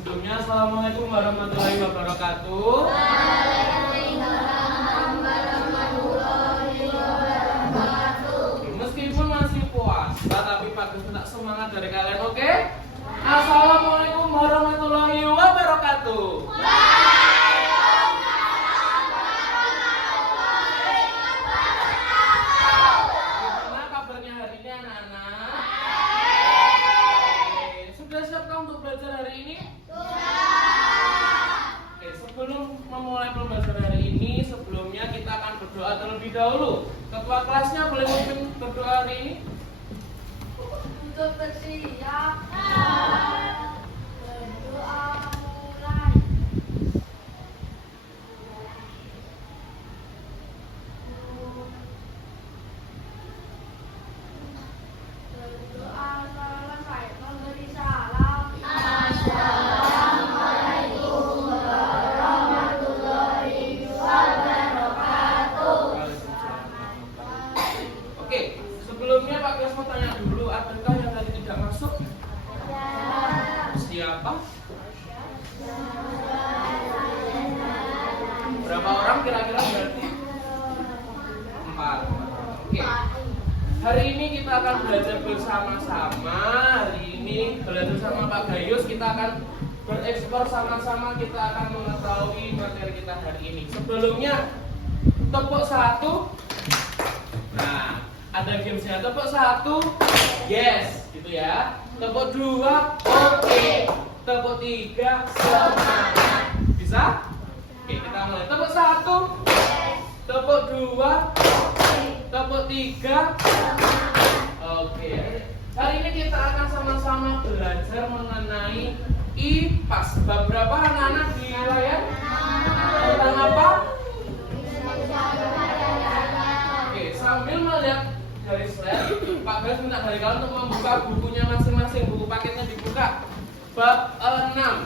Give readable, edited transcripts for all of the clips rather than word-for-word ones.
sebelumnya assalamualaikum warahmatullahi wabarakatuh. Meskipun masih puasa, tapi Pak Gus tetap semangat dari kalian, oke? Assalamualaikum warahmatullahi wabarakatuh. Gimana kabarnya hari ini anak-anak? Sudah siapkah untuk belajar hari ini? Oke, sebelum memulai pembelajaran hari ini, sebelumnya kita akan berdoa terlebih dahulu. Ketua kelasnya boleh memimpin berdoa hari ini? Untuk bersiap berdoa mulai. Berdoa selesai memberi salam. Assalamualaikum warahmatullahi wabarakatuh. Oke, sebelumnya Pak Gus mau tanya dulu, adakah yang tadi tidak masuk? Siapa? Berapa orang kira-kira berarti? 4. Oke. Hari ini kita akan belajar bersama-sama. Hari ini belajar sama Pak Gayus, kita akan bereksplor sama-sama, kita akan mengetahui materi kita hari ini. Sebelumnya tepuk 1. Nah, ada gamesnya. Tepuk 1, yes, gitu ya. Tepuk 2, oke. Tepuk 3, semangat. Bisa? Oke, kita mulai. Tepuk 1, tepuk 2, tepuk 3. Oke. Hari ini kita akan sama-sama belajar mengenai IPAS. Bab berapa anak-anak di layar? Tentang apa? Oke, sambil melihat dari slide, Pak Gas minta dari kalian untuk membuka bukunya masing-masing. Buku paketnya dibuka. Bab 6.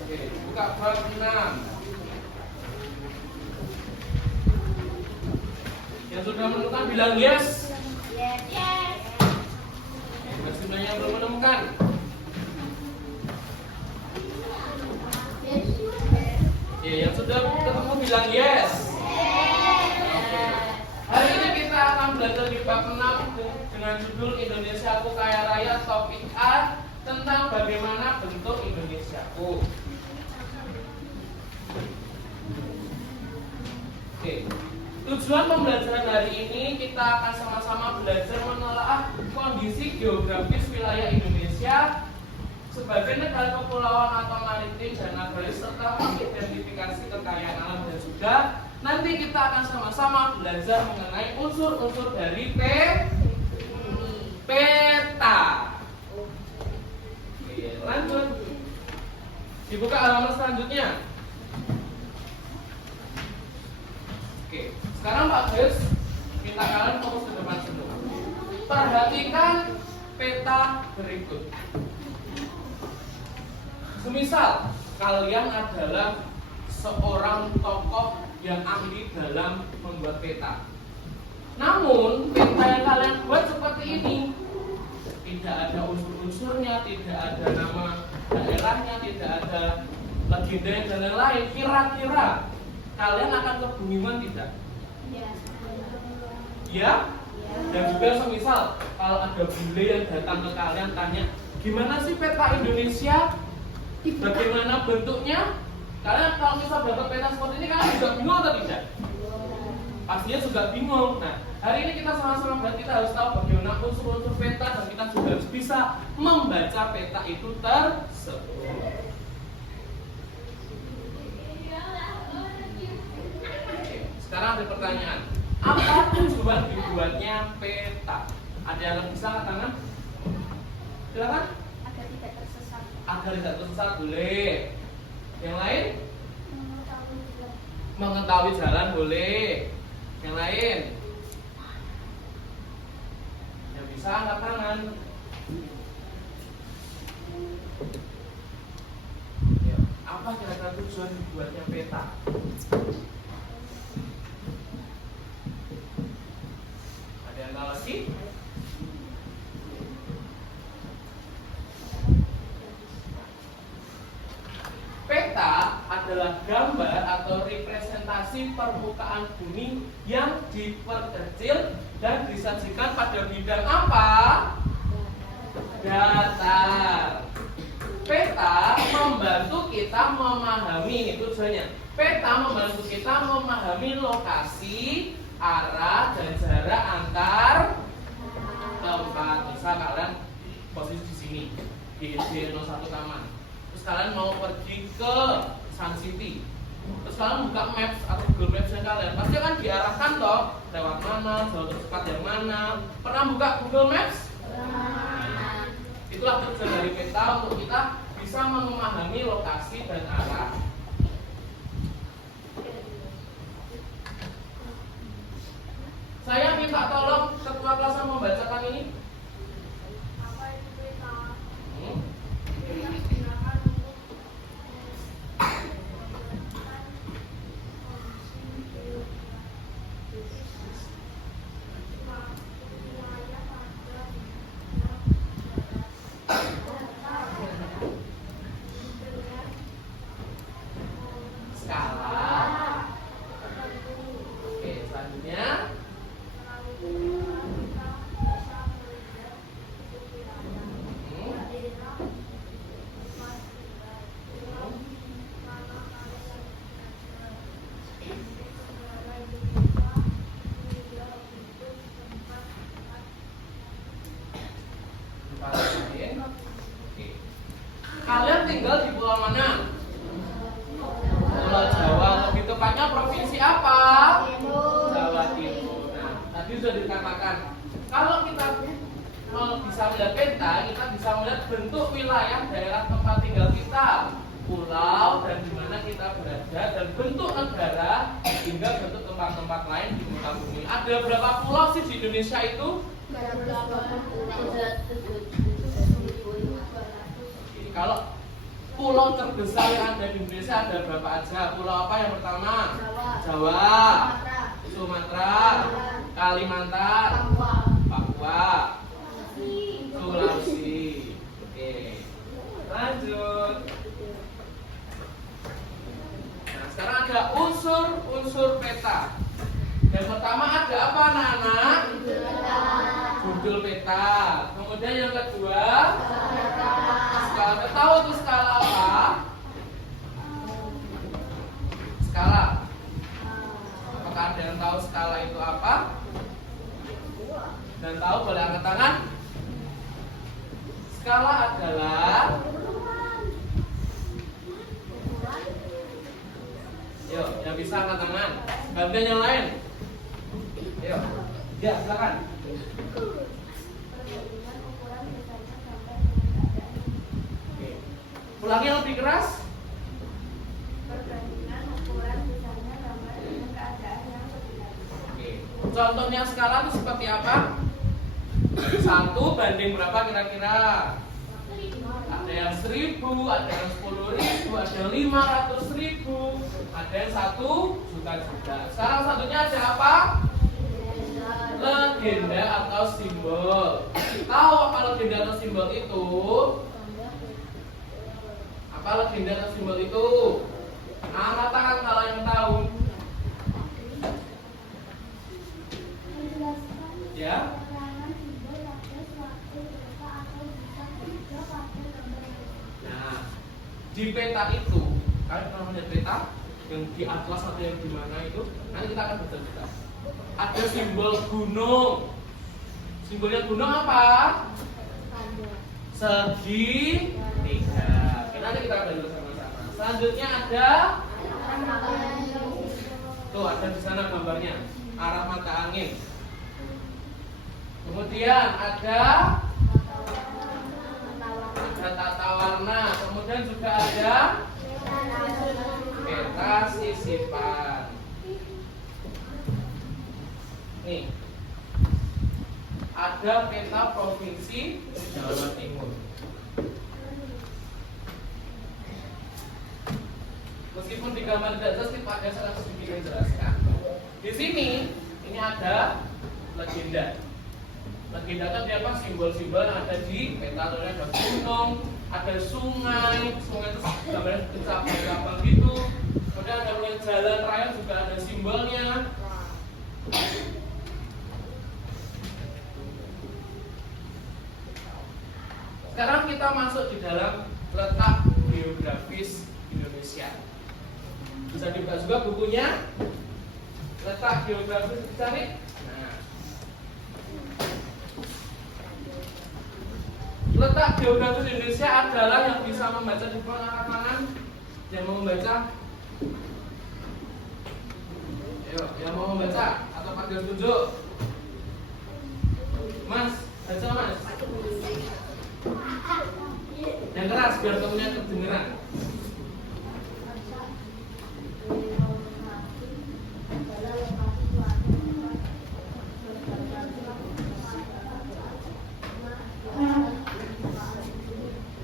Oke, buka bab 6. Yang sudah menemukan bilang yes. Yes. Masih banyak yang belum menemukan. Ya, yang sudah ketemu bilang yes. Oke. Hari ini kita akan belajar di bab 6 dengan judul Indonesiaku Kaya Raya, topik A tentang bagaimana bentuk Indonesiaku. Oke. Tujuan pembelajaran hari ini kita akan sama-sama belajar menelaah kondisi geografis wilayah Indonesia sebagai negara kepulauan atau maritim dan agraris serta mengidentifikasi kekayaan alam dan juga nanti kita akan sama-sama belajar mengenai unsur-unsur dari peta. Oke, lanjut. Dibuka halaman selanjutnya. Oke, sekarang Pak Gus minta kalian fokus ke depan dulu. Perhatikan peta berikut. Semisal kalian adalah seorang tokoh yang ahli dalam membuat peta. Namun peta yang kalian buat seperti ini, tidak ada unsur-unsurnya, tidak ada nama daerahnya, tidak ada legenda dan lain-lain. Kira-kira kalian akan kebingungan tidak? Ya? Dan juga semisal kalau ada bule yang datang ke kalian tanya, gimana sih peta Indonesia? Bagaimana bentuknya? Kalian kalau misal dapat peta seperti ini, kalian juga bingung atau tidak? Pastinya juga bingung. Nah, hari ini kita sama-sama kita harus tahu bagaimana unsur-unsur peta dan kita juga harus bisa membaca peta itu tersebut. Sekarang ada pertanyaan, apa tujuan dibuatnya peta? Ada yang bisa angkat tangan? Silakan. Agar tidak tersesat boleh. Yang lain? Mengetahui jalan boleh. Yang lain? Yang bisa angkat tangan. Ya, apa kira-kira tujuan dibuatnya peta? Ada yang tahu lagi? adalah gambar atau representasi permukaan bumi yang diperkecil dan disajikan pada bidang apa? Datar. Peta membantu kita memahami, ini tujuannya. Peta membantu kita memahami lokasi, arah, dan jarak antar tempat. Misal kalian posisi di sini di SD 01 Taman. Terus kalian mau pergi ke Sun City. Terus kalian buka Maps atau Google Maps-nya kalian, pasti akan diarahkan toh lewat mana, jalur tercepat yang mana. Pernah buka Google Maps? Itulah tujuan dari peta, untuk kita bisa memahami lokasi dan arah. Saya minta tolong ketua kelas membacakan ini. Apa itu peta? Hmm? Peta digunakan untuk Skala. Oke, selanjutnya. Oke. Kalian tinggal di pulau mana? Pulau Jawa. Lebih tepatnya provinsi apa? Jawa Timur. Nah, tadi sudah dikatakan kalau kita bisa melihat peta, kita bisa melihat bentuk wilayah daerah tempat tinggal kita, pulau dan di mana kita berada, dan bentuk negara hingga bentuk tempat-tempat lain di muka bumi. Ada berapa pulau sih di Indonesia itu? Kalau pulau terbesar yang ada di Indonesia ada berapa aja? Pulau apa yang pertama? Jawa, Sumatera, Kalimantan, Papua, Sulawesi. Oke, lanjut. Nah, sekarang ada unsur-unsur peta. Yang pertama ada apa, anak-anak? Judul peta. Kemudian yang kedua, skala peta. Tahu itu skala apa? Skala. Apakah ada yang tahu skala itu apa? Dan tahu, boleh angkat tangan. Skala adalah, yuk, yang bisa angkat tangan. Gantian yang lain. Yuk, ya silakan. Ulangi yang lebih keras. Perbandingan ukuran misalnya gambar dengan keadaan yang sebenarnya. Oke. Contohnya skala itu seperti apa? 1 banding berapa kira-kira? Ada yang 1000, ada yang 10.000, ada yang 500.000, ada yang 1 juta juga. Sekarang satunya ada apa? Legenda atau simbol. Tahu apa legenda atau simbol itu? Apa legenda atau simbol itu? Angkat tangan kalau yang tahu. Ya. Nah, di peta itu, kalian pernah melihat peta yang di atlas atau yang di mana itu? Nanti kita akan baca. Ada simbol gunung. Simbolnya gunung apa? Segitiga. Oke, nanti kita akan baca sama-sama. Selanjutnya ada, tuh ada di sana gambarnya, arah mata angin. Kemudian ada tata warna. Kemudian juga ada peta sisipan. Nih, ada peta provinsi Jawa Timur. Meskipun di gambar tidak jelas, ada salah sedikit menjelaskan. Di sini ini ada legenda. Legenda itu apa? Simbol-simbol yang ada di peta. Ada gunung, ada sungai. Sungai itu gambarnya bercabang-cabang gitu. Kita ada punya jalan raya juga ada simbolnya. Sekarang kita masuk di dalam letak geografis Indonesia. Bisa dibuka juga bukunya. Letak geografis dicari. Nah, letak geografis Indonesia adalah yang bisa membaca di depan angkat tangan. Yang mau membaca? Ayo, yang mau membaca atau panggil tunjuk? Mas, baca Mas. Yang keras biar kamunya kedengeran.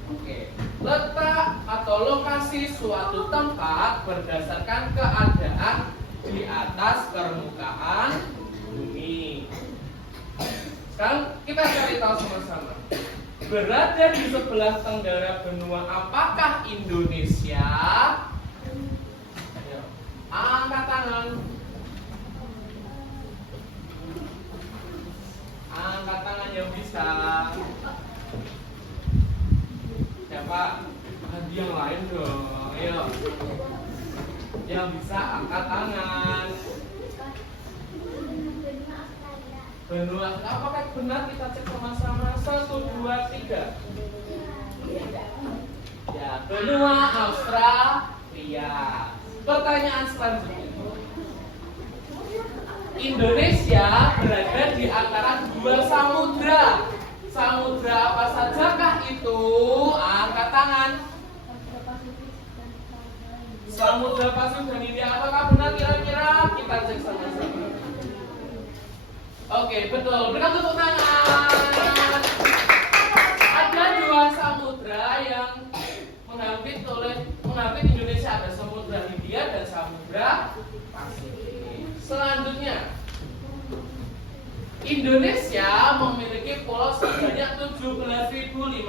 Oke, letak atau lokasi suatu tempat berdasarkan keadaan di atas permukaan bumi. Sekarang kita cari tahu sama-sama. Berada di sebelah tenggara benua apakah Indonesia? Ayo, angkat tangan. Angkat tangan yang bisa. Siapa? Nanti yang lain dong. Ayo. Yang bisa angkat tangan. Benua, apakah benar? Kita cek sama-sama. 1, 2, 3. Ya, benua Australia. Pertanyaan selanjutnya. Indonesia berada di antara dua samudra. Samudra apa sajakah itu? Angkat tangan. Samudra Pasifik dan Hindia. Apakah benar kira-kira? Kita cek sama-sama. Oke, betul. Berikan tepuk tangan. Ada dua samudra yang menghampit Indonesia. Ada Samudra Hindia dan Samudra Pasifik. Selanjutnya, Indonesia memiliki pulau sebanyak 17.508.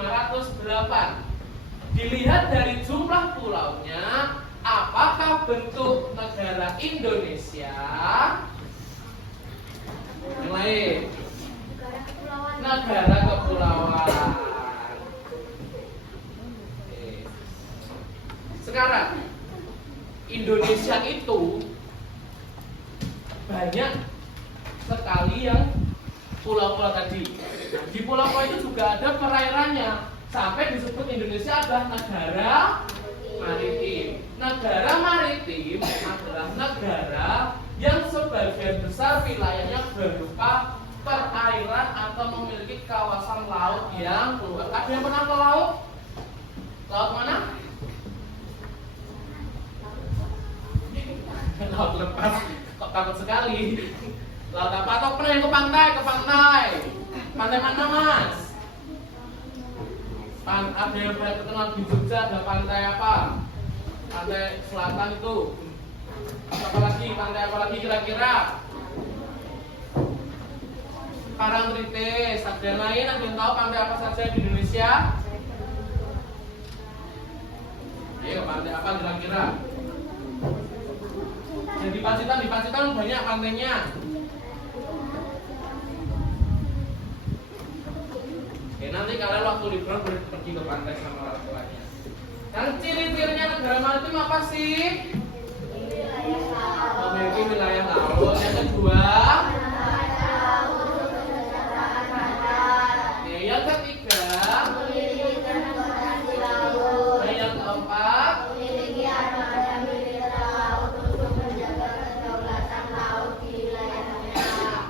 Dilihat dari jumlah pulaunya, apakah bentuk negara Indonesia? Yang lain, negara kepulauan. Sekarang Indonesia itu banyak sekali yang pulau-pulau tadi. Nah, di pulau-pulau itu juga ada perairannya. Sampai disebut Indonesia adalah negara maritim. Negara maritim adalah negara yang sebagian besar wilayahnya berupa perairan atau memiliki kawasan laut yang luas. Ada yang pernah ke laut? Laut mana? Laut lepas. Kok takut sekali? Laut apa? Atau pernah yang ke pantai? Ke pantai. Pantai mana, Mas? Ada yang pernah ketemu di Jogja, ada pantai apa? Pantai selatan itu. Apalagi pantai apalagi kira-kira? Parangtritis. Ada yang lain? Ada yang tahu pantai apa saja di Indonesia? Ayo, pantai apa kira-kira? Yang di Pacitan banyak pantainya. Oke, nanti kalian waktu liburan boleh pergi ke pantai sama orang tuanya. Dan ciri-cirinya negara maritim apa sih? Memiliki wilayah laut. Yang kedua, yang ketiga, dan yang keempat,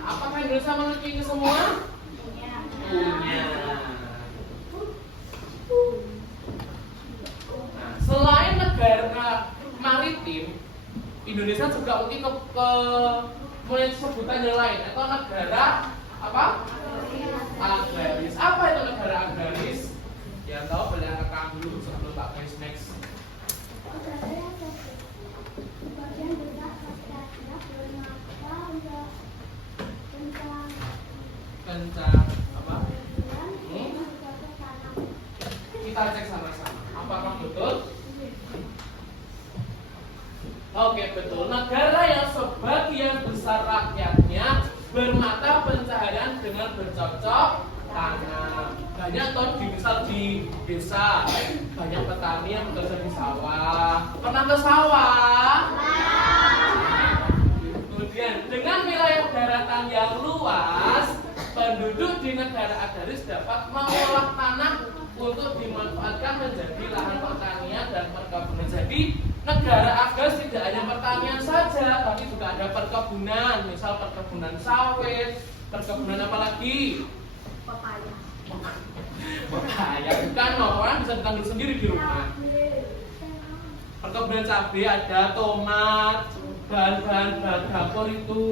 apakah Indonesia memiliki ini semua? Punya. Nah, selain negara maritim, Indonesia juga mungkin mulai sebutan yang lain, atau negara apa? Agraris. Apa itu negara agraris? Ya tahu, boleh rekam dulu sebelum Pak Guys next. Kencang apa? Kita cek sama-sama. Apakah betul? Oke, betul. Negara yang sebagian besar rakyatnya bermata pencaharian dengan bercocok tanam. Banyak toh misal di desa banyak petani yang bekerja di sawah. Pernah ke sawah? Kemudian dengan wilayah daratan yang luas, penduduk di negara agraris dapat mengolah tanah untuk dimanfaatkan menjadi lahan pertanian dan perkebunan. Jadi negara agraris tidak hanya pertanian saja, tapi juga ada perkebunan, misal perkebunan sawit, perkebunan apa lagi? Pepaya. Pepaya, bukan loh, orang bisa ditandur sendiri di rumah. Perkebunan cabai ada, tomat, bahan-bahan dapur itu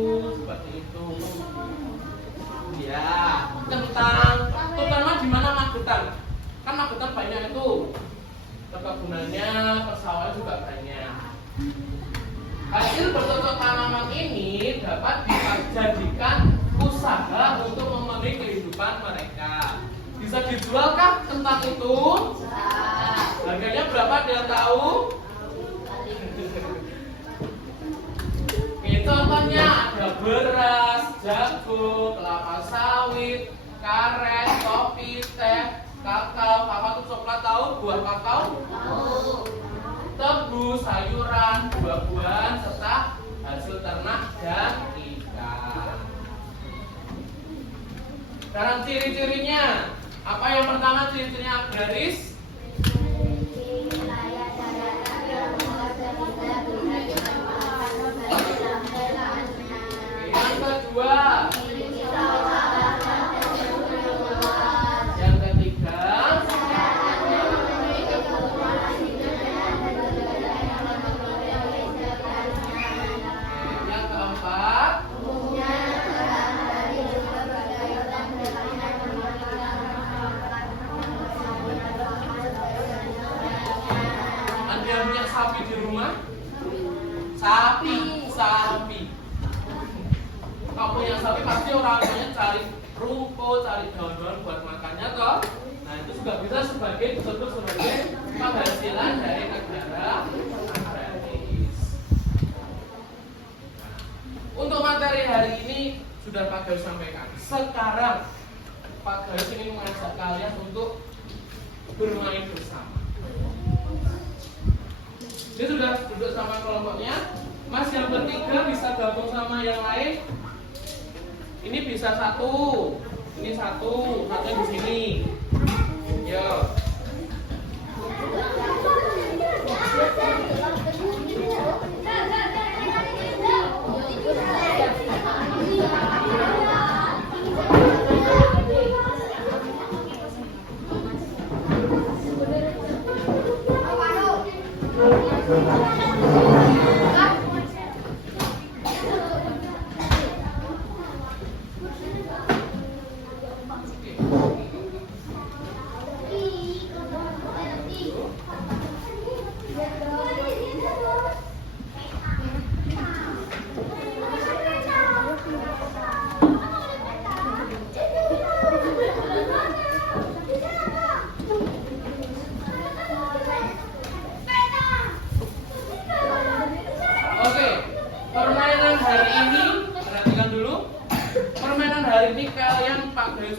seperti itu. Ya, kentang, terutama di mana Magetan. Kan Magetan banyak itu. Perkebunannya, persawahan juga banyak. Hasil bercocok tanaman ini dapat dijadikan usaha untuk memenuhi kehidupan mereka. Bisa dijualkah kentang itu? Harganya berapa dia tahu? Oke, contohnya ada beras, jagung, kelapa sawit, karet, kopi, teh, kakao. Apa tuh coklat tahu? Buah kakao? Tebu, sayuran, buah-buahan, serta hasil ternak dan ikan. Sekarang ciri-cirinya. Apa yang pertama ciri-cirinya agraris? Yang kedua. Yang ketiga. Yang keempat. Ada yang punya sapi di rumah? Sapi. Kalau punya sapi pasti orang tuanya cari rumput, cari daun-daun buat makannya toh. Nah itu juga bisa disebut sebagai penghasilan dari negara agraris. Untuk materi hari ini sudah Pak Gayus sampaikan. Sekarang Pak Gayus ingin mengajak kalian untuk bermain bersama. Ini sudah duduk sama kelompoknya. Mas yang bertiga bisa gabung sama yang lain. Ini bisa satu, ini satu, satunya di sini. Yo.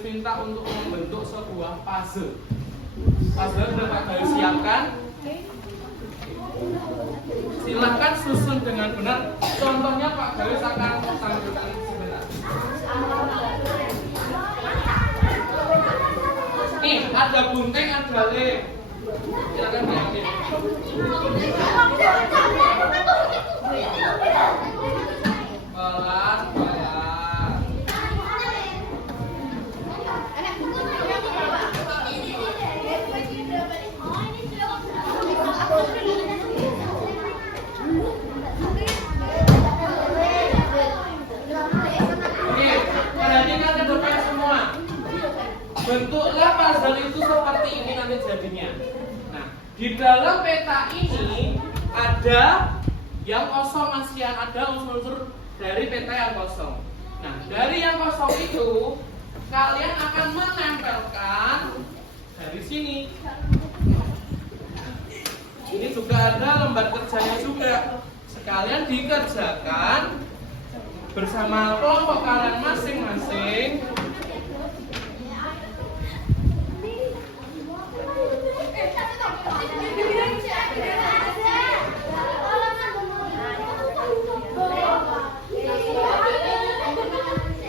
Minta untuk membentuk sebuah puzzle. Puzzle sudah Pak Gayus siapkan. Silahkan susun dengan benar. Contohnya Pak Gayus akan tampilkan sebentar. Nih ada gunting, ada lem. Silakan diambil. Pelan. Bentuklah puzzle itu seperti ini nanti jadinya. Nah, di dalam peta ini ada yang kosong, masih ada unsur-unsur dari peta yang kosong. Nah, dari yang kosong itu kalian akan menempelkan dari sini. Ini juga ada lembar kerjanya juga. kalian dikerjakan bersama kelompok kalian masing-masing.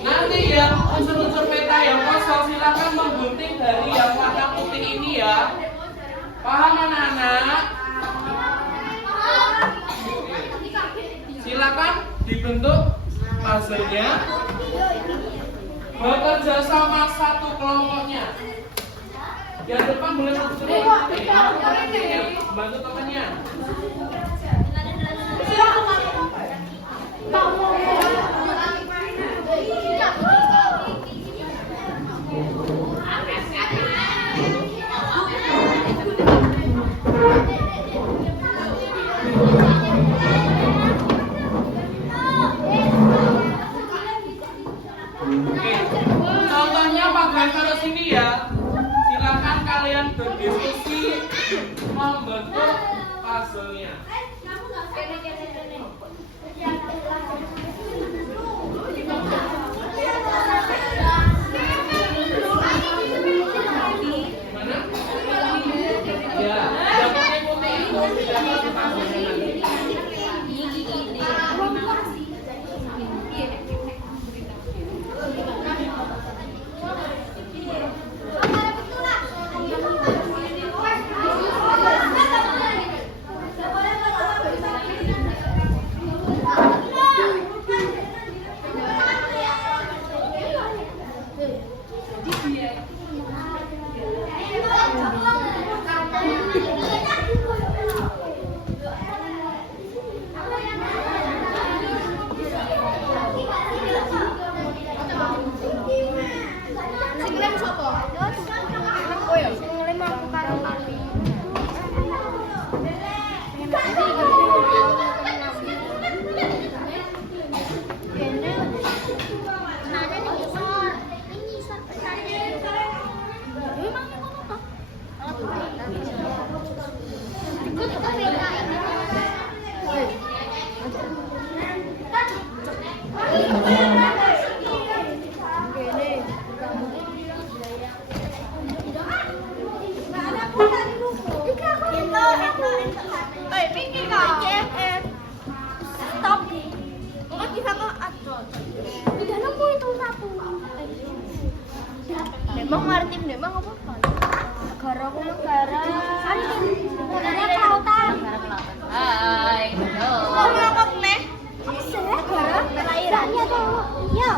Nanti yang unsur-unsur peta yang kosong silakan menggunting dari yang warna putih ini ya. Paham anak-anak? Silakan dibentuk puzzle-nya. Bekerja sama satu kelompoknya. Yang depan boleh satu ya, bantu temannya. Contohnya Pak taruh sini ya. Silakan kalian berdiskusi membentuk puzzle-nya. Gimana? Ya, yang putih-putih itu tidak di puzzle-nya nanti. Demang maritim demang apa? Negara aku negara. Negara kelautan. Negara kelautan. Hai. Oh, ngangkep nih. Negara perairannya tuh. Iya.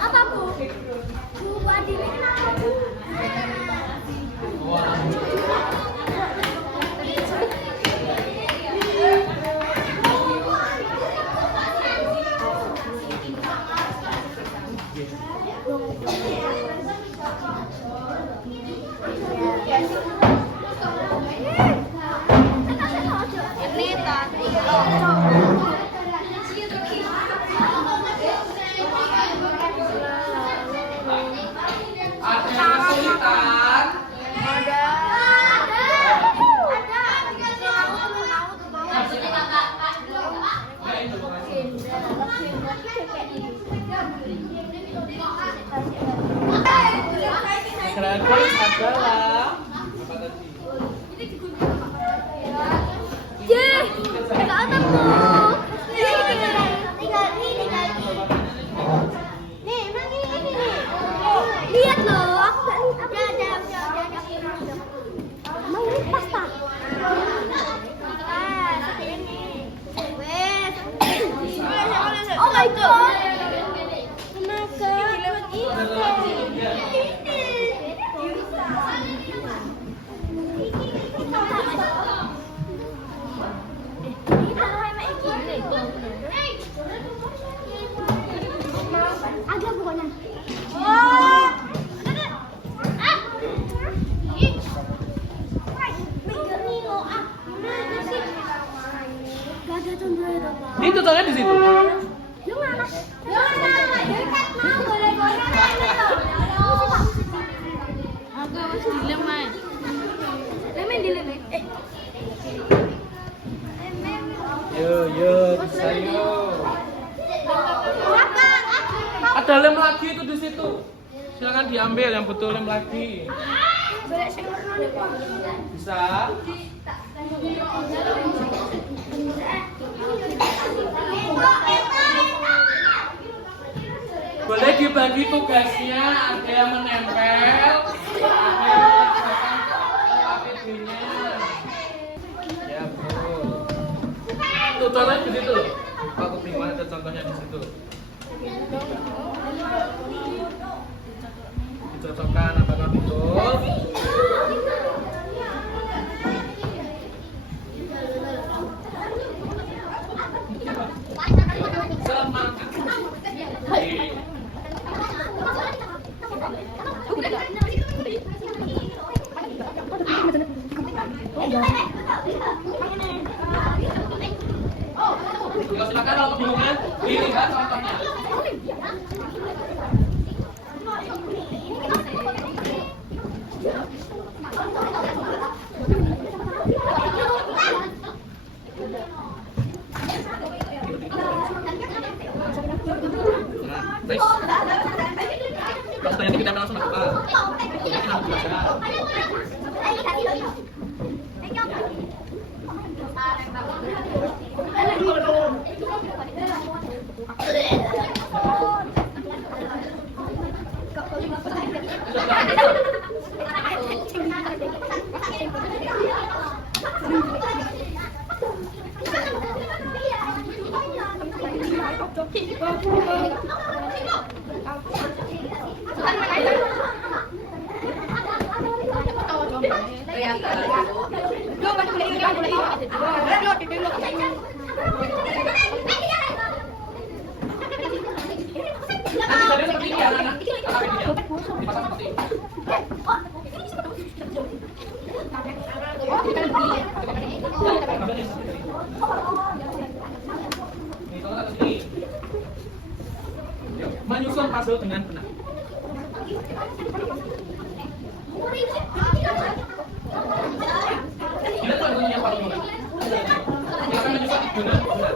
Apa bu? Buat diri kenapa bu? Ada yang kesulitan? Dragon adalah apa tadi? Yeay, nggak ada bu. Nih, emang ini nih. Lihat loh, aku nggak lihat. Mau ini pasta. Seperti ini. Wes. Oh my god. Ada bukannya? Oh, Itu tulisannya di situ. Lu mana? Dekat mau goreng-gorengan itu. Aku masih dilem, Mai. Lemen dilem. Yo, bisa yo. Ada lem lagi itu di situ. Silakan diambil yang butuh lem lagi. Bisa. Boleh dibagi tugasnya, ada yang menempel, ada yang APD-nya. Ya, Bu. Tuh, contohnya di situ. Aku bingung ada contohnya di situ. Dicocokkan apakah betul? Silakan kalau kebingungan, dilihat contohnya. Nice. Pas tanya kita langsung apa? Menyusun puzzle dengan benar. Ini puzzle yang paling mudah. Silakan menyusun dengan benar.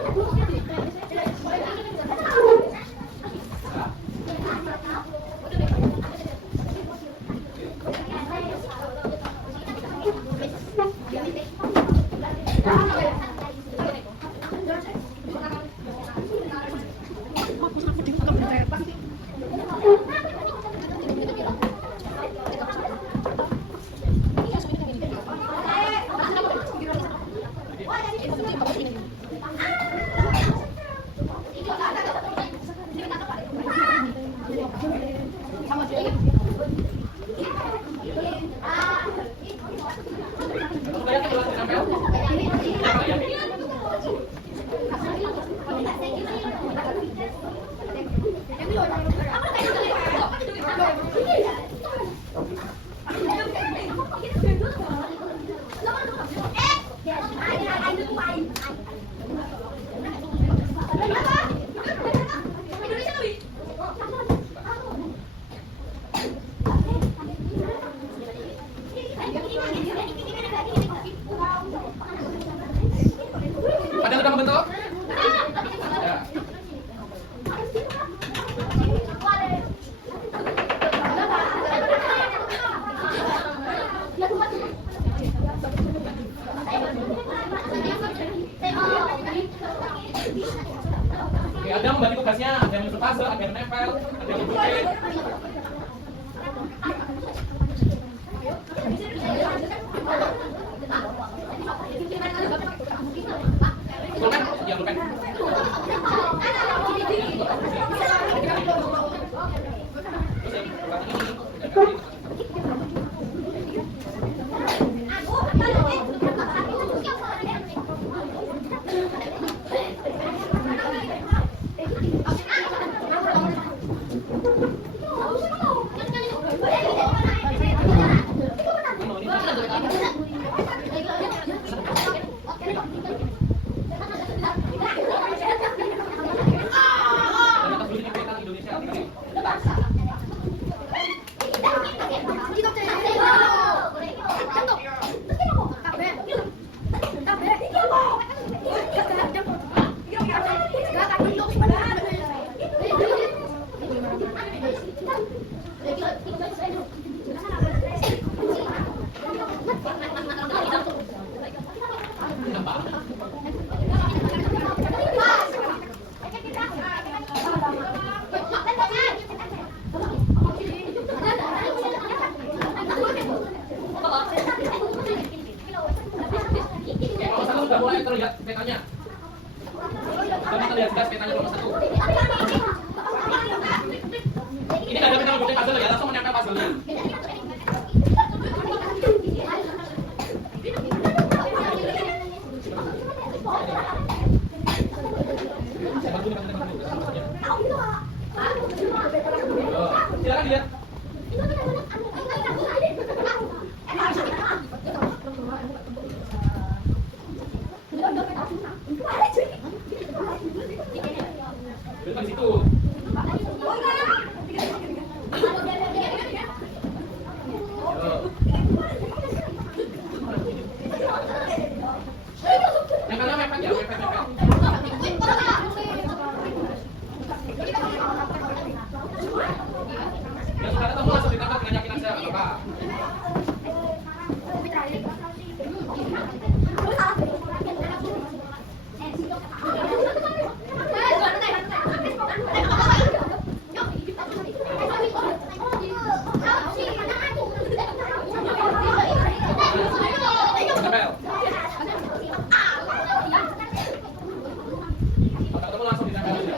Ada yang membentuk? Ya. Oke, ada yang membagi tugasnya, ada yang menyusun puzzle, ada yang menempel, ada yang menjepit. Pulpen, ya pulpen. Coba kita lihat jelas petanya nomor 1. Ini ada peta gunting puzzle ya, langsung menempel puzzle-nya. Silakan lihat. Di situ. Yang kanan mepet ya, mepet. Yang sudah ketemu langsung ditangkap dengan yakin aja, nggak apa-apa. Nempel. Kalau ketemu langsung ditempel aja.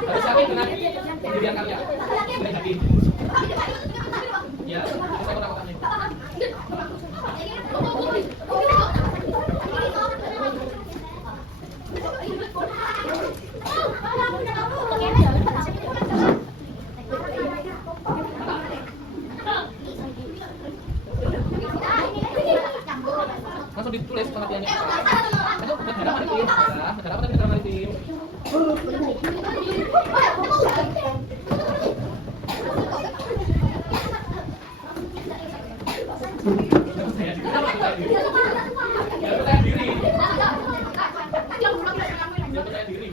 Harus yakin dengan pendirian kalian. Boleh yakin. Ya, saya kotak-kotaknya. Langsung ditulis pengertiannya. Ayo, negara maritim. Negara apa tadi negara maritim? Ya, percaya diri. Ya, percaya diri.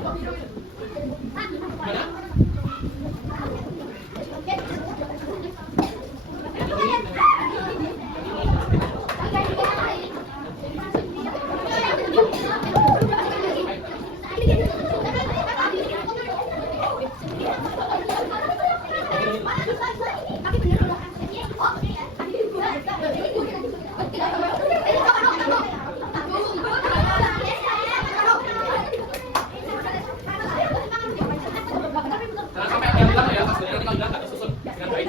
Mana? Jangan sampai ada yang bilang ya, hasilnya nanti kalau bilang nggak tersusun dengan baik.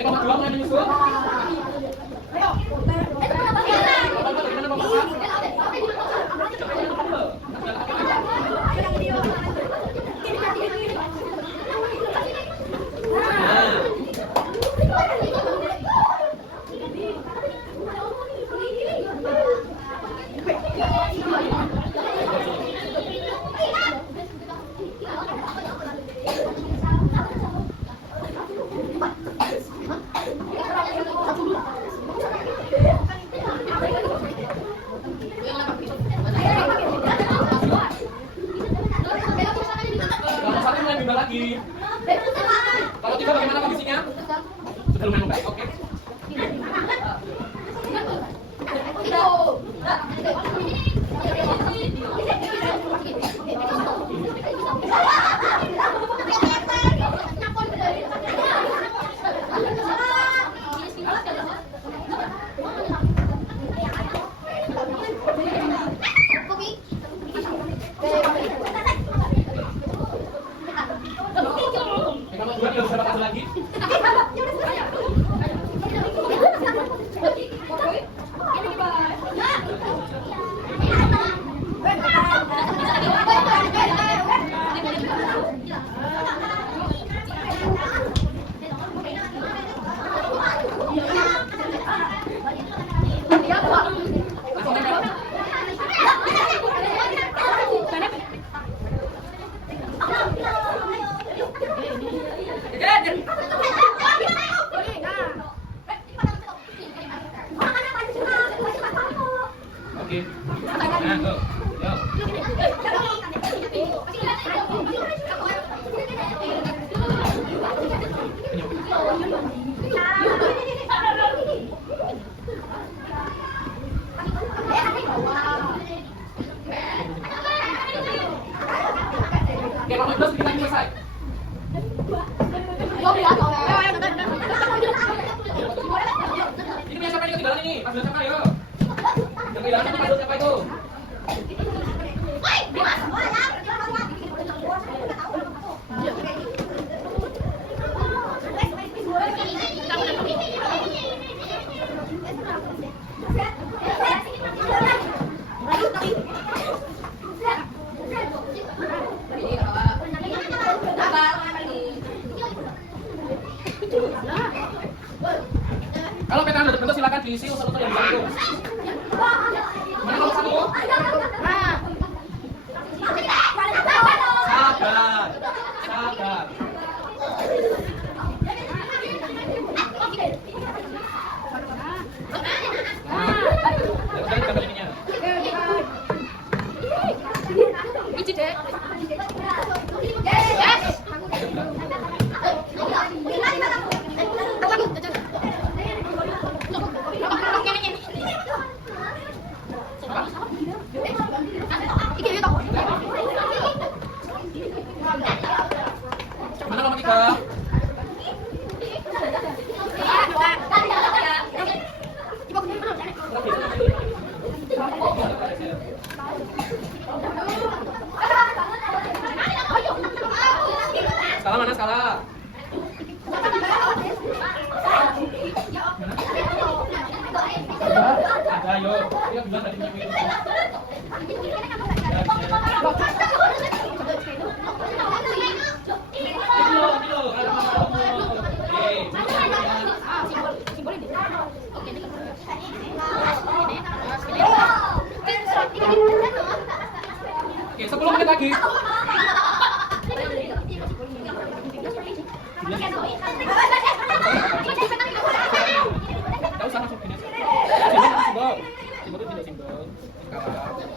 Nomor 2 mulai menyusul. Nomor 1 mulai bimbel lagi. Kalau 3 bagaimana kondisinya? Sebelum main membaik, oke. Nomor 2 tidak bisa bakal lagi. Langsung nempel. Oke. Nah, go. Yo. Oke, nomor 12 kita selesai. Ini punya siapa nih ketinggalan ini? Pas siapa yo? Yang ketinggalan ini pas siapa itu? Kalau peta udah terbentuk silakan diisi unsur-unsur yang dibantu. Mana nomor 1? Sabar. Sabar. Ya udah gambar ininya. Mana nomor 3? Skala mana skala? Ada yo. Dia bilang tadi punya ini. Oke, 10 menit lagi. Tahu sama sini. Singgol. Singgol tidak singgol. Kalah.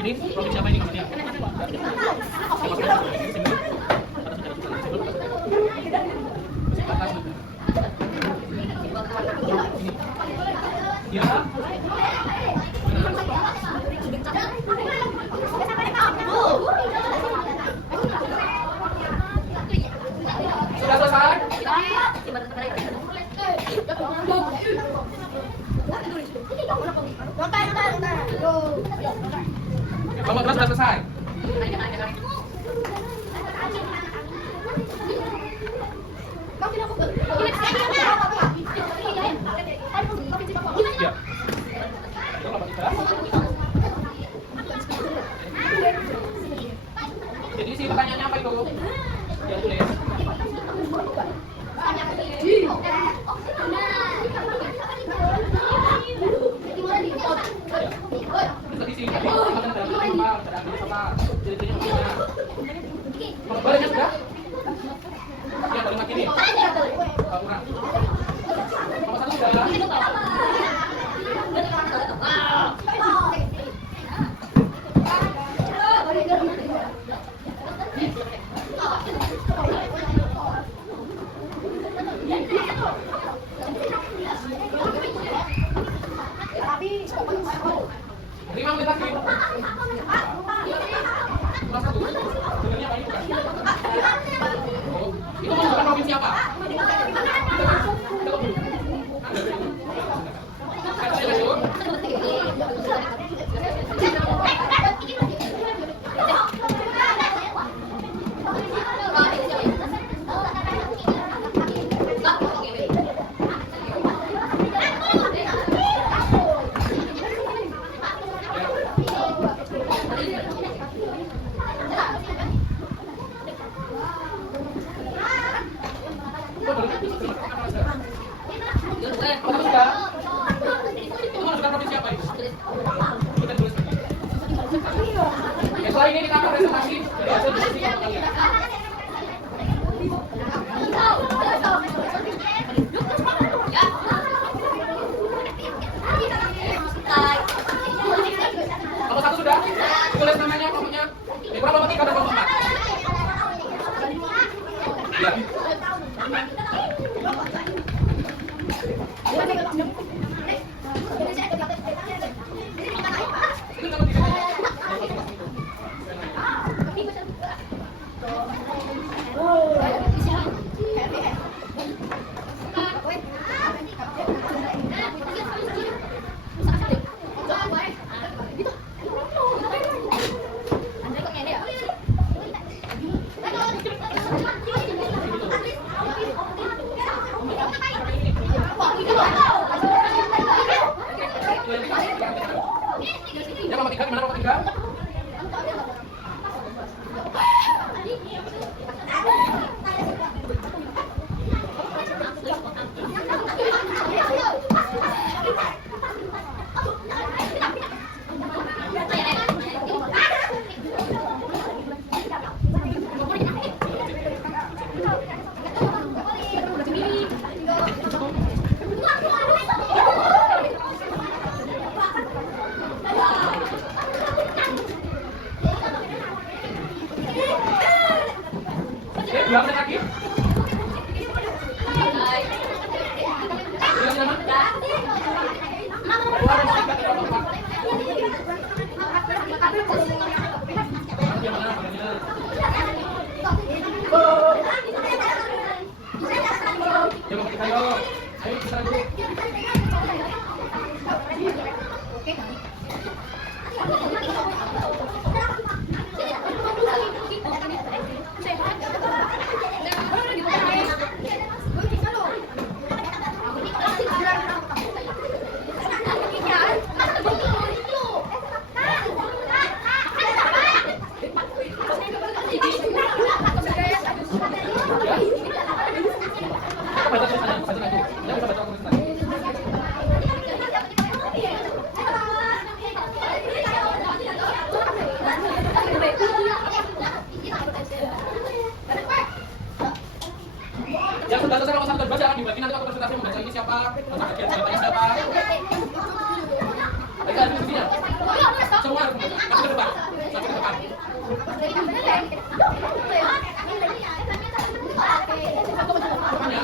Ini provinsi apa ini maksudnya? Ya. Sudah selesai? Kamu sudah selesai? Ya. Jadi isi pertanyaannya apa itu? Ya tulis. Terus isi tadi makan apa? Ciri-cirinya apa? Baliknya sudah? Ya, balik lagi nih. Kurang. Nomor 1 sudah. Lima menit lagi. Nomor 1. Dengarnya apa itu? Oh, itu menunjukkan provinsi apa? Setelah ini kita akan presentasi dari hasil diskusi yang kalian. Nomor 1 sudah? Tulis namanya, kelompoknya. Kurang kelompok 3 dan kelompok 4. Ya. Ya, kelompok 3, gimana kelompok 3? nama? Coba kita ayo. Ayo kita dulu. Yang sudah selesai kalau terbaca akan dibagi nanti waktu presentasi membaca ini siapa, bagian siapa. Ayo ada diskusinya. Semua harus ke depan. Sampai ke depan. Depannya.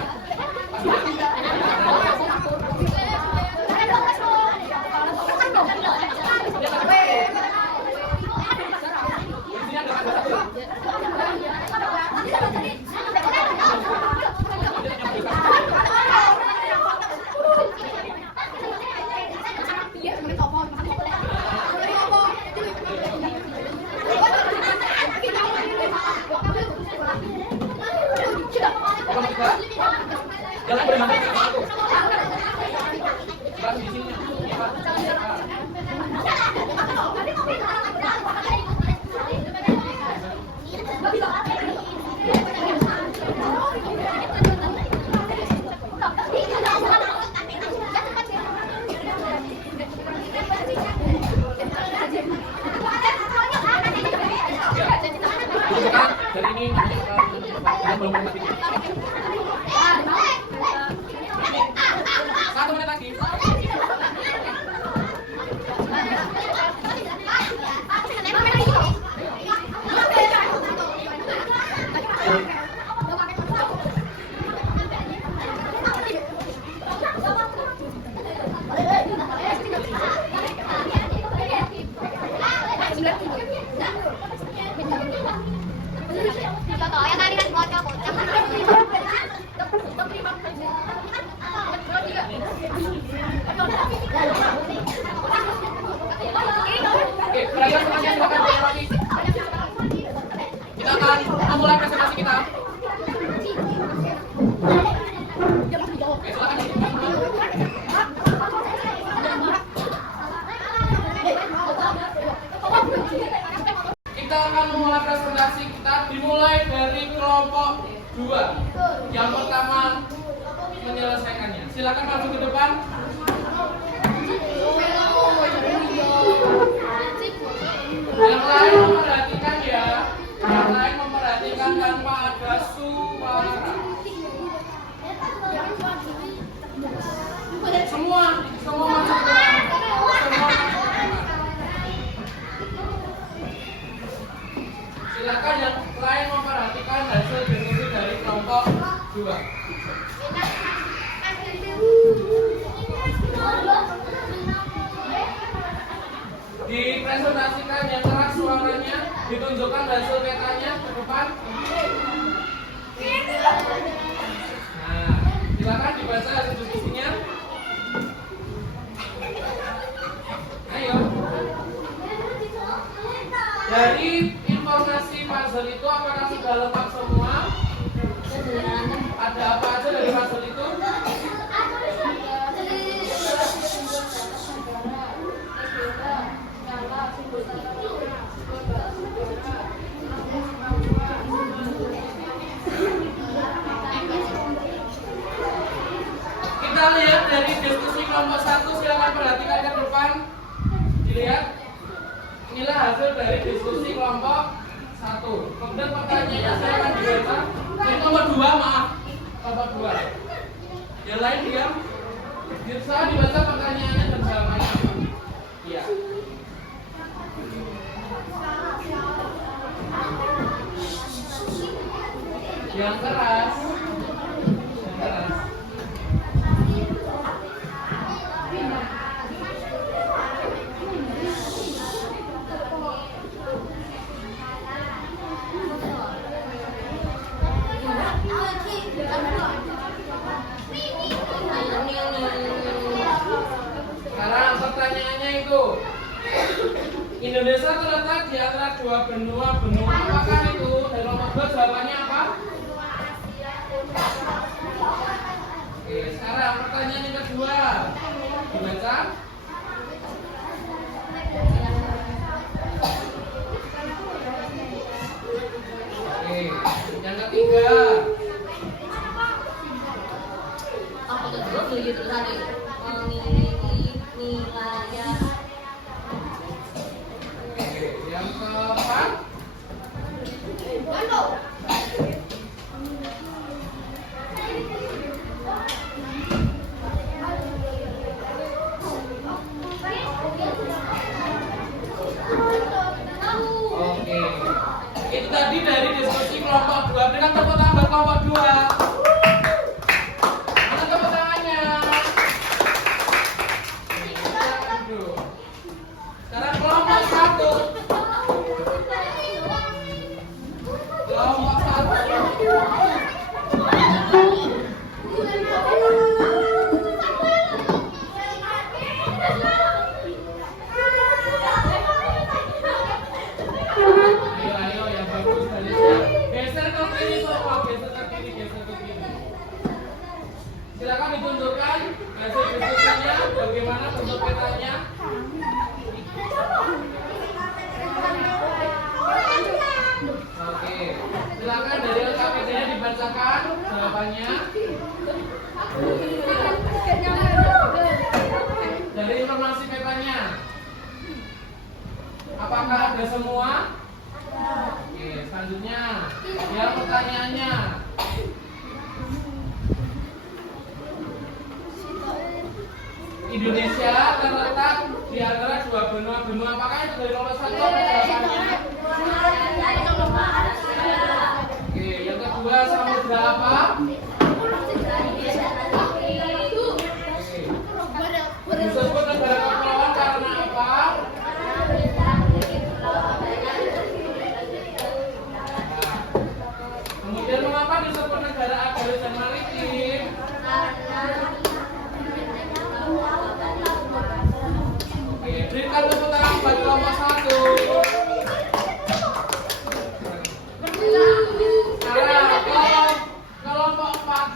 Jangan boleh makan aku. Sekarang di sini. Dari ini belum mati. 1 menit lagi. Oke, pertanyaan silakan lagi. Kita akan memulai presentasi kita. Oke, silakan. Kita akan memulai presentasi kita dimulai dari kelompok 2. Yang pertama menyelesaikannya. Silakan maju ke depan. Yang lain memperhatikan ya. Yang lain memperhatikan tanpa ada suara. Semua maju ke depan. Silakan yang lain memperhatikan hasil diskusi dari kelompok 2. Dipresentasikan yang keras suaranya, ditunjukkan hasil petanya ke depan. Nah, silakan dibaca hasil diskusinya. Ayo. Dari informasi puzzle itu apakah sudah lengkap semua? Ada apa aja dari puzzle itu? Kita lihat dari diskusi kelompok 1, silakan perhatikan ke depan. Dilihat. Inilah hasil dari diskusi kelompok 1. Kemudian pertanyaannya silakan dibaca. Yang kelompok 2, maaf. Kelompok 2. Yang lain diam. Bisa dibaca pertanyaannya dan jawabannya. Iya. Yang keras. Yang keras. itu? Indonesia terletak di antara dua benua. Benua apakah itu? Dari nomor 2 jawabannya apa? Oke, sekarang pertanyaan yang kedua. Dibaca. Oke, yang ketiga. Apa tuh terus tadi? Memiliki wilayah. Oke, yang keempat. Oke, itu tadi dari diskusi kelompok 2. Berikan tepuk tangan buat kelompok 2. Mana tepuk tangannya? Aduh. Sekarang kelompok 1. Kelompok 1. Ayo yang bagus dari siap. Geser ke kiri semua, geser ke kiri, geser ke kiri. Silakan ditunjukkan hasil diskusinya, bagaimana bentuk petanya. Oke, silakan dari LKPD-nya dibacakan jawabannya. Dari informasi petanya, apakah ada semua? Oke, selanjutnya ya pertanyaannya. Indonesia terletak di antara dua benua. Apakah itu dari nomor 1 apa jawabannya? Oke, yang kedua samudra apa? Oke. Disebut negara kepulauan karena apa? Kemudian mengapa disebut negara agraris dan maritim? Oke, berikan tepuk tangan buat kelompok 1. Sekarang kelompok 4.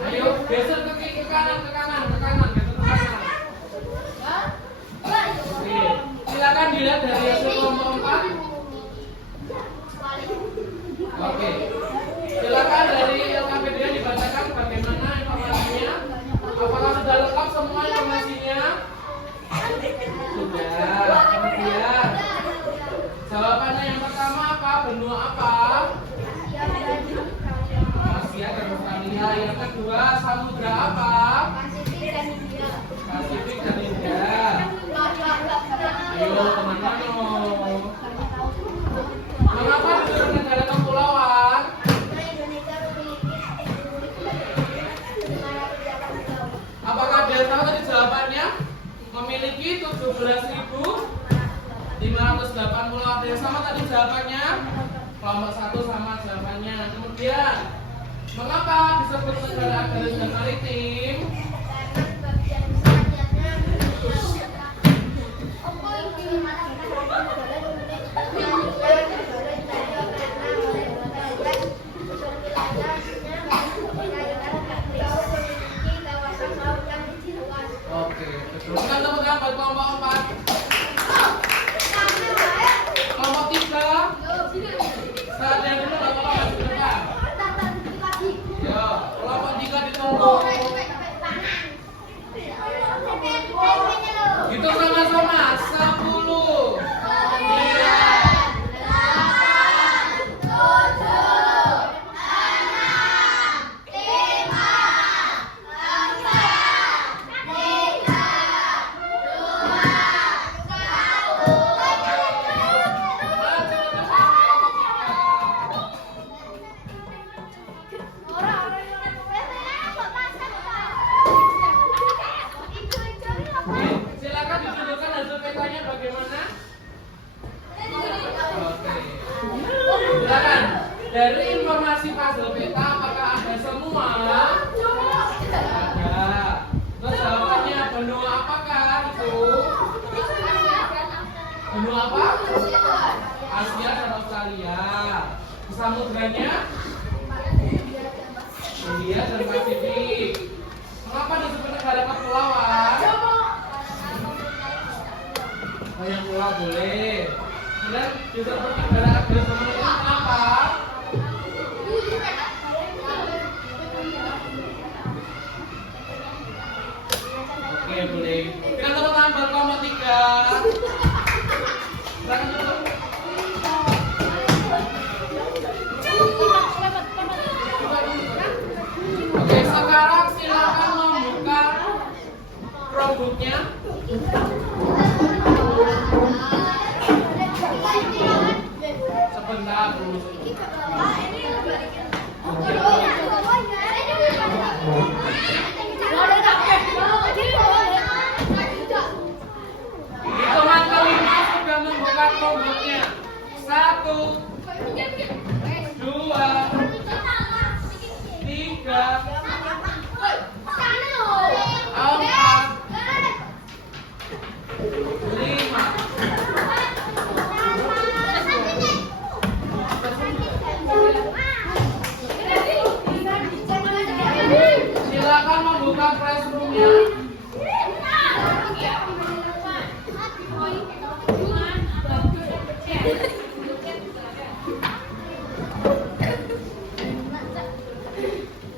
Ayo geser ke kiri, ke kanan, geser ke kanan. Oke, silakan dilihat dari hasil kelompok 4. Oke, silakan dari LKPD dibacakan bagaimana informasinya. Apakah sudah lengkap semua informasinya? Sudah. Kemudian jawabannya yang pertama apa? Benua apa? Asia dan Australia. Yang kedua samudra apa? Pasifik dan India. Ayo teman-teman. Mengapa disebut negara kepulauan? Apakah ada yang tahu tadi jawabannya? Memiliki 17.580 pulau. Ada yang sama tadi jawabannya? Kelompok 1 sama jawabannya. Kemudian mengapa disebut negara agraris dan maritim? Oke, betul. Kita temukan buat kelompok 4. Kelompok 3. Saatnya dulu buat kelompok 3. Yo, kelompok 3 ditunggu. Dari informasi puzzle peta, apakah ada semua? Ada. Terus jawabannya benua apakah itu? Benua apa? Asia dan Australia. Samudranya? India dan Pasifik. Mengapa disebut negara kepulauan? Oh, yang pulau boleh. Dan disebut negara agresioni kenapa? Oke, boleh. Kita tepuk tangan buat kelompok 3. Silakan dulu. Oke, sekarang silakan membuka Chromebook-nya. Sebentar dulu. Hitungan kelima sudah membuka Chromebook-nya. 1, 2, 3, 4, 5. Silakan membuka classroom-nya.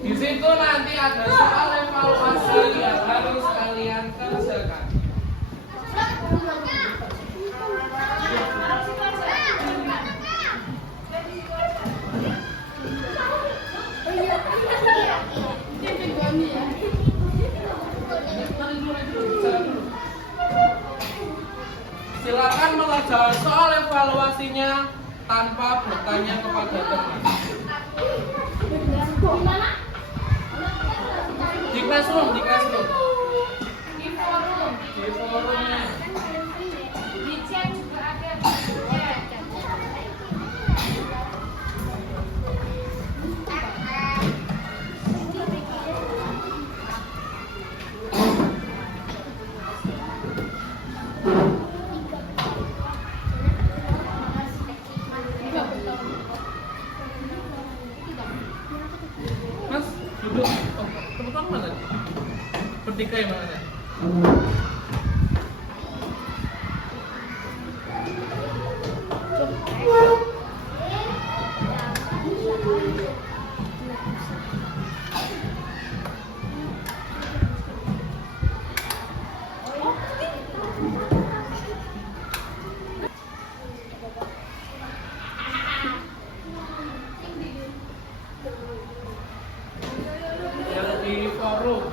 Di situ nanti ada soal evaluasi yang harus kalian kerjakan. Silakan mengerjakan soal evaluasinya tanpa bertanya kepada teman. Di classroom. Di forum. Di forumnya. Di chat juga ada. Mas, duduk. Oh, teman-teman mana? Bertiga yang mana? Yang di forum.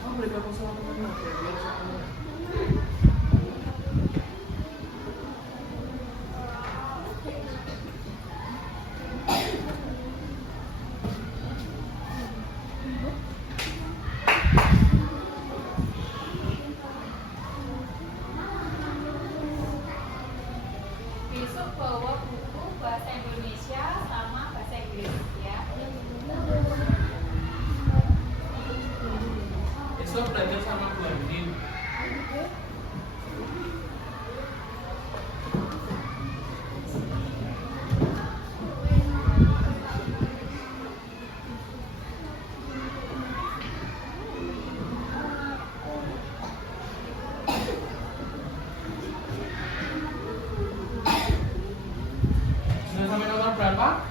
Oh, boleh gabung sama teman-teman ya, biar sama. Besok bawa buku bahasa Indonesia sama bahasa Inggris ya. Besok belajar sama Bu Andin. berapa?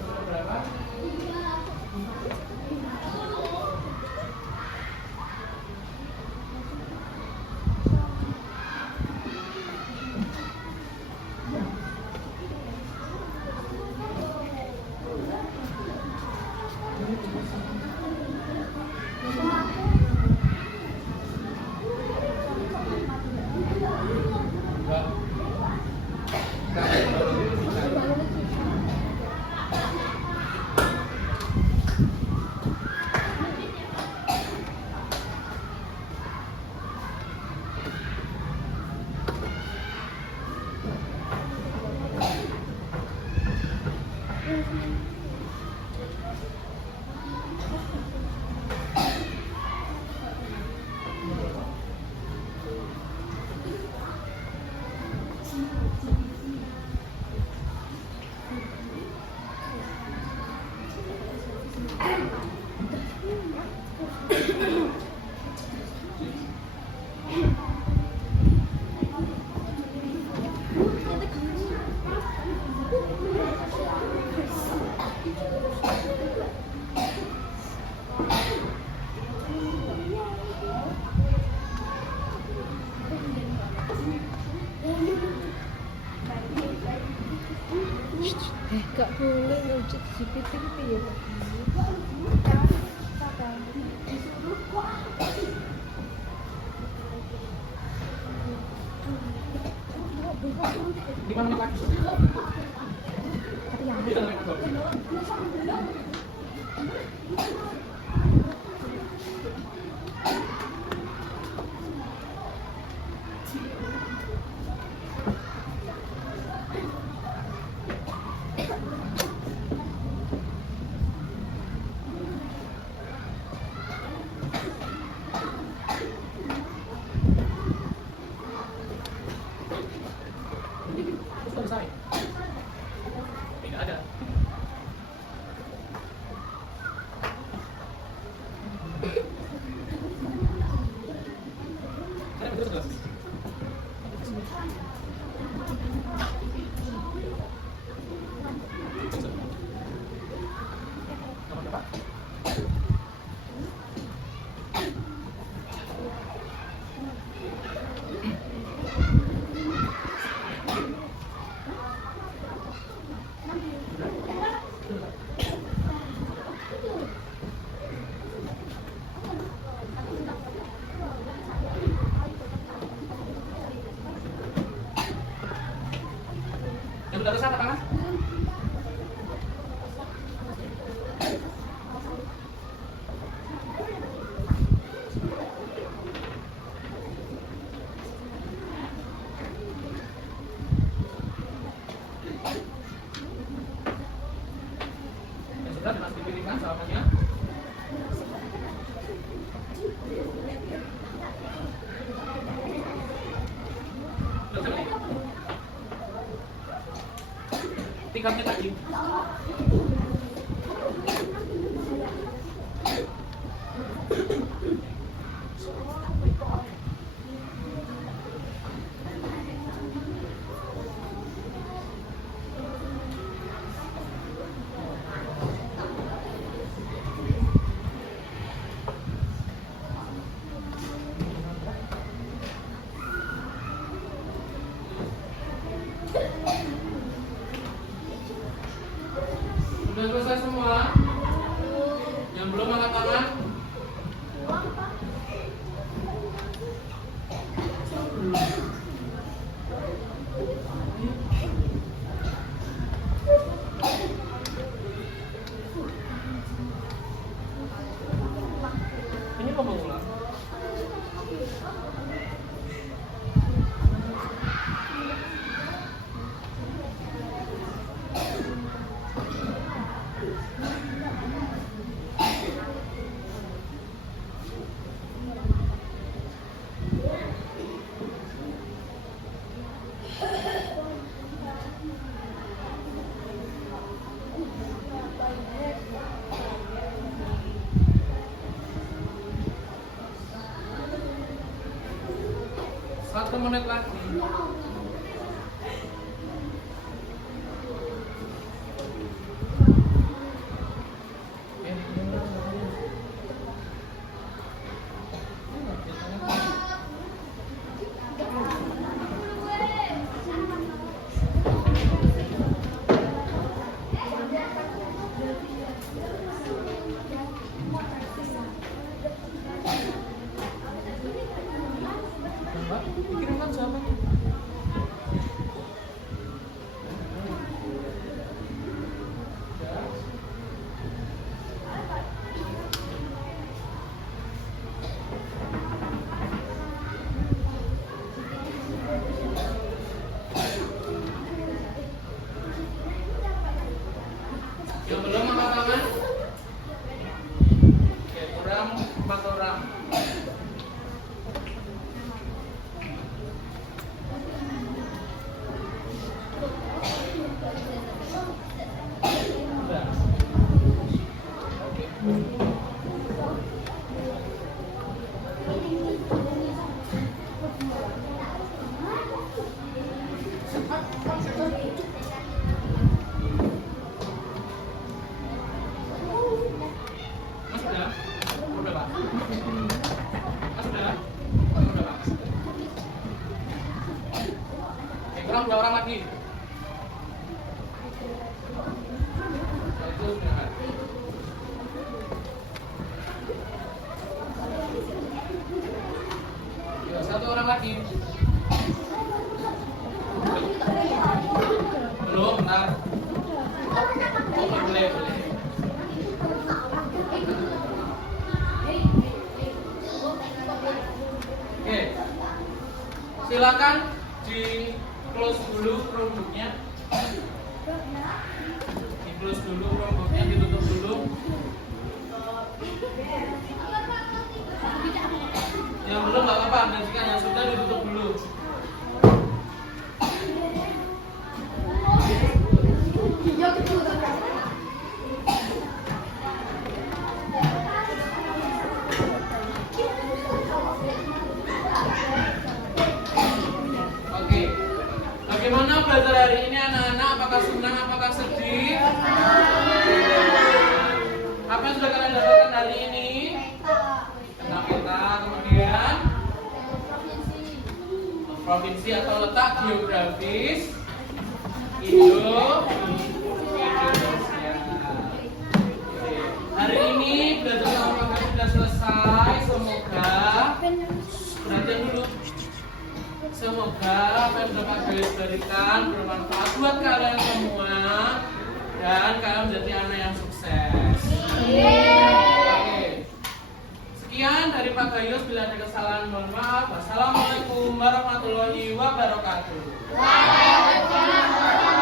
Nomor berapa? Gak boleh ngojek GPT gitu ya. Di mana lagi? Di mana lagi? Selesai. Tidak ada. Saya betul jelas. Nomor berapa? Yang udah besar tangan. Sudah mas dipilihkan jawabannya. Tinggal cetak lagi. Sudah selesai semua? Yang belum angkat tangan? Ini mau mengulang. Satu menit lagi. Mas udah? Udah Pak? Mas udah? Udah Pak? Kurang 2 orang lagi. Itu sudah. Ya, 1 orang lagi. Belum, bentar. Oh, boleh. Oke. Silakan di close dulu Chromebook-nya. Di close dulu Chromebook-nya, ditutup dulu. Yang belum nggak apa-apa, dan jika yang sudah ditutup dulu. Oke. Bagaimana belajar hari ini anak-anak? Apakah senang? Apakah sedih? Apa yang sudah kalian dapatkan hari ini? Tentang peta, kemudian provinsi atau letak geografis Indonesia. Hari ini belajar sama kalian sudah selesai. Semoga perhatian dulu. Semoga apa yang sudah Pak Gayus berikan bermanfaat buat kalian semua dan kalian menjadi anak yang sukses. Oke. Sekian dari Pak Gayus, bila ada kesalahan mohon maaf. Wassalamualaikum warahmatullahi wabarakatuh. Waalaikumsalam.